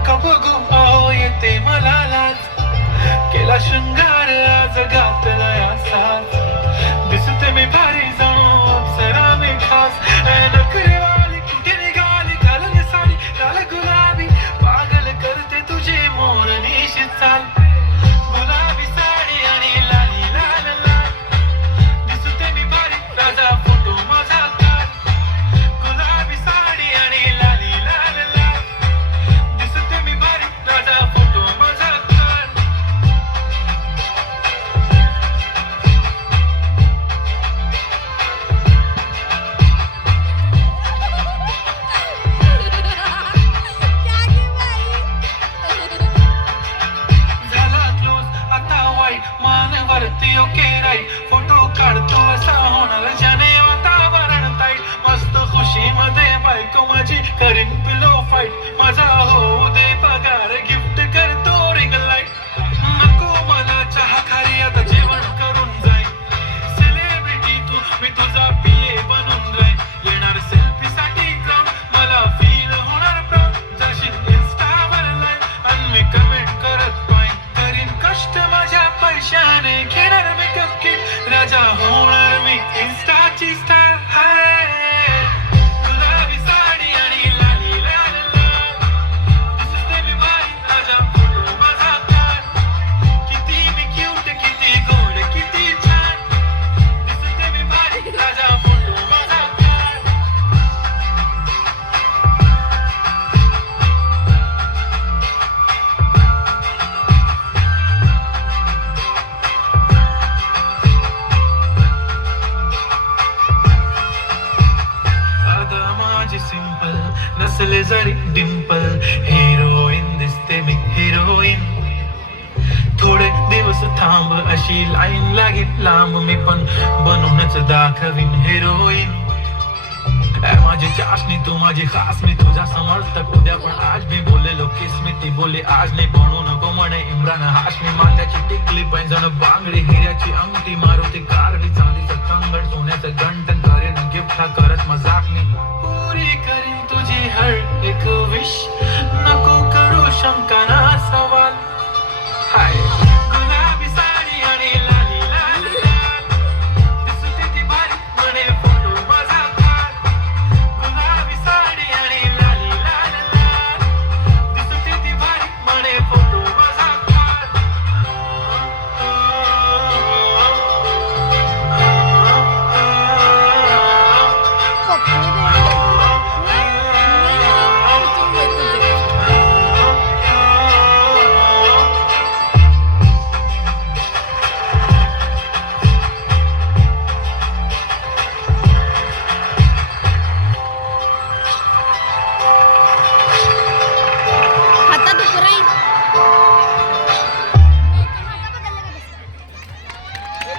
नका बघू अहो येते मला लाज केला शृंगार आज घातला असाच दिसते मी भारी जाणू अप्सरा मी खास नखरे वाली कुठे निघाली घालून साडी लाल गुलाबी पागल करते तुझे मोरनीशी चाल गुलाबी साडी आणि लाली लाल लाल दिसते मी भारी राजा फोटो माझा काढ गुलाबी साडी आणि लाली लाल लाल दिसते मी भारी राजा फोटो माझा काढ झाला क्लोज आता वाईट मानवरती ओके राईट फोटो काढतो असा होणार ज्याने वातावरण ताईट मस्त खुशी मध्ये बायको माझी करीन पिलो फाईट माझा होऊ दे पगार गिफ्ट करतो रिंग लाईट नको मला चहा खारी आता जेवण करून जाईल सेलिब्रिटी तू मी तुझा पिये बनून राहील येणार सेल्फी साठी ग्राउंड मला फील होणार प्राऊड जाशील इंस्टावर लाईव्ह आणि मी कमेंट करत पाहिजे करीन कष्ट माझ्या पैशाने घेणार मेकअप किट राजा होणार मी इंस्टाची स्टार हाय गुलाबी साडी आणि लाली लाल लाल दिसते मी भारी राजा फोटो माझा काढ किती मी क्यूट किती गोड किती छान दिसते मी भारी राजा फोटो माझा काढ आता माझी सिंपल नसले जरी डिंपल हिरोईन दिसते मी हिरोईन थोडे दिवस थांब अशी लाईन लागेल लांब मी पण बनूनच दाखवीन हिरोईन माझी चाशनी तू माझी खास मी तुझा समर्थक उद्या पण आज मी बोललेलो किस मी ती बोलली आज नाही बनू नको म्हणे इम्रान हाशमी माथ्याची टिकली पैंजण बांगडी हिऱ्याची अंगठी मारुती कारवी चांदीचं कंगण सोन्याचं गंटन करेन गिफ्ट हा करत मजाक मी पुरी करीन तुझी हर एक विश